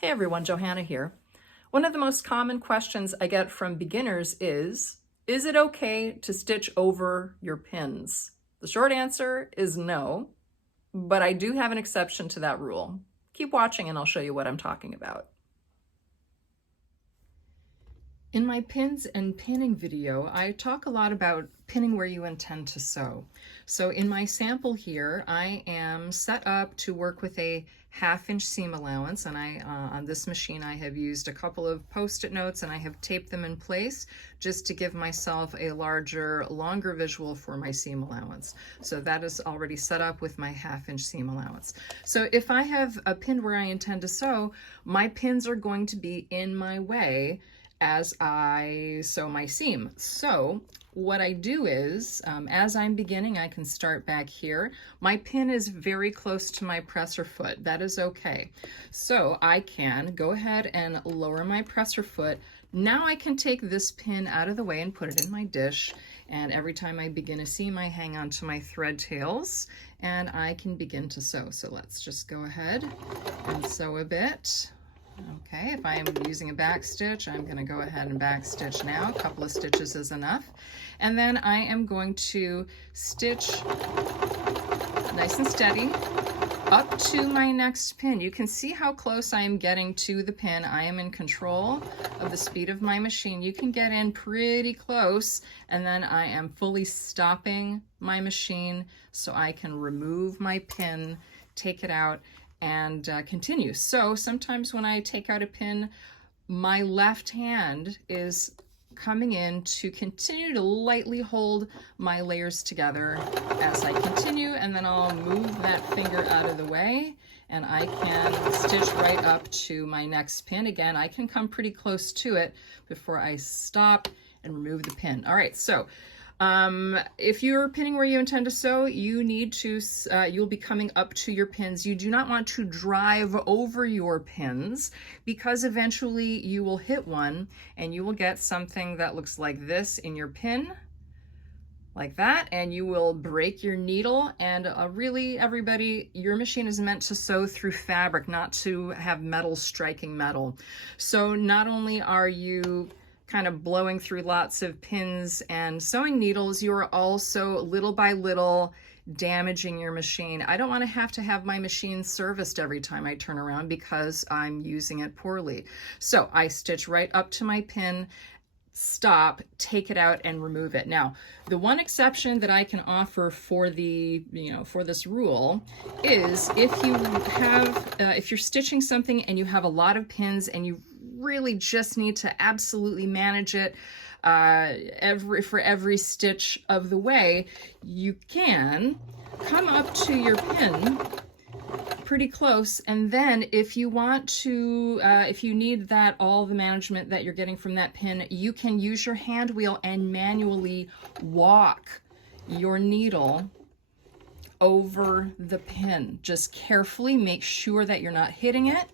Hey everyone, Johanna here. One of the most common questions I get from beginners is it okay to stitch over your pins? The short answer is no, but I do have an exception to that rule. Keep watching and I'll show you what I'm talking about. In my pins and pinning video, I talk a lot about pinning where you intend to sew. So in my sample here, I am set up to work with a 1/2 inch seam allowance, and on this machine I have used a couple of post-it notes and I have taped them in place just to give myself a larger, longer visual for my seam allowance. So that is already set up with my 1/2 inch seam allowance. So if I have a pin where I intend to sew, my pins are going to be in my way as I sew my seam. So what I do is, as I'm beginning, I can start back here. My pin is very close to my presser foot. That is okay. So I can go ahead and lower my presser foot. Now I can take this pin out of the way and put it in my dish. And every time I begin a seam, I hang on to my thread tails and I can begin to sew. So let's just go ahead and sew a bit. Okay, if I am using a back stitch, I'm going to go ahead and back stitch now. A couple of stitches is enough. And then I am going to stitch nice and steady up to my next pin. You can see how close I am getting to the pin. I am in control of the speed of my machine. You can get in pretty close, and then I am fully stopping my machine so I can remove my pin, take it out, and continue. So sometimes when I take out a pin, my left hand is coming in to continue to lightly hold my layers together as I continue, and then I'll move that finger out of the way and I can stitch right up to my next pin. Again, I can come pretty close to it before I stop and remove the pin. All right, so if you're pinning where you intend to sew, you need to, you'll be coming up to your pins. You do not want to drive over your pins because eventually you will hit one and you will get something that looks like this in your pin, like that, and you will break your needle. And really, everybody, your machine is meant to sew through fabric, not to have metal striking metal. So not only are you kind of blowing through lots of pins and sewing needles, you are also little by little damaging your machine. I don't want to have my machine serviced every time I turn around because I'm using it poorly. So I stitch right up to my pin, stop, take it out, and remove it. Now, the one exception that I can offer for the, for this rule is if you have, if you're stitching something and you have a lot of pins and you really just need to absolutely manage it for every stitch of the way, you can come up to your pin pretty close, and then if you want to, if you need that, all the management that you're getting from that pin, you can use your hand wheel and manually walk your needle over the pin. Just carefully make sure that you're not hitting it,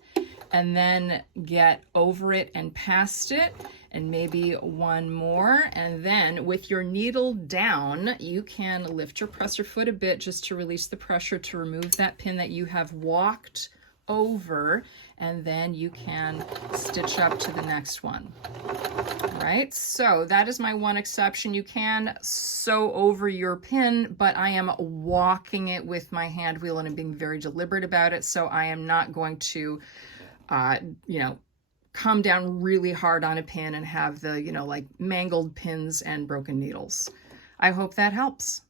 and then get over it and past it, and maybe one more. And then with your needle down, you can lift your presser foot a bit just to release the pressure to remove that pin that you have walked over, and then you can stitch up to the next one. All right, so that is my one exception. You can sew over your pin, but I am walking it with my hand wheel and I'm being very deliberate about it, so I am not going to come down really hard on a pin and have the, like mangled pins and broken needles. I hope that helps.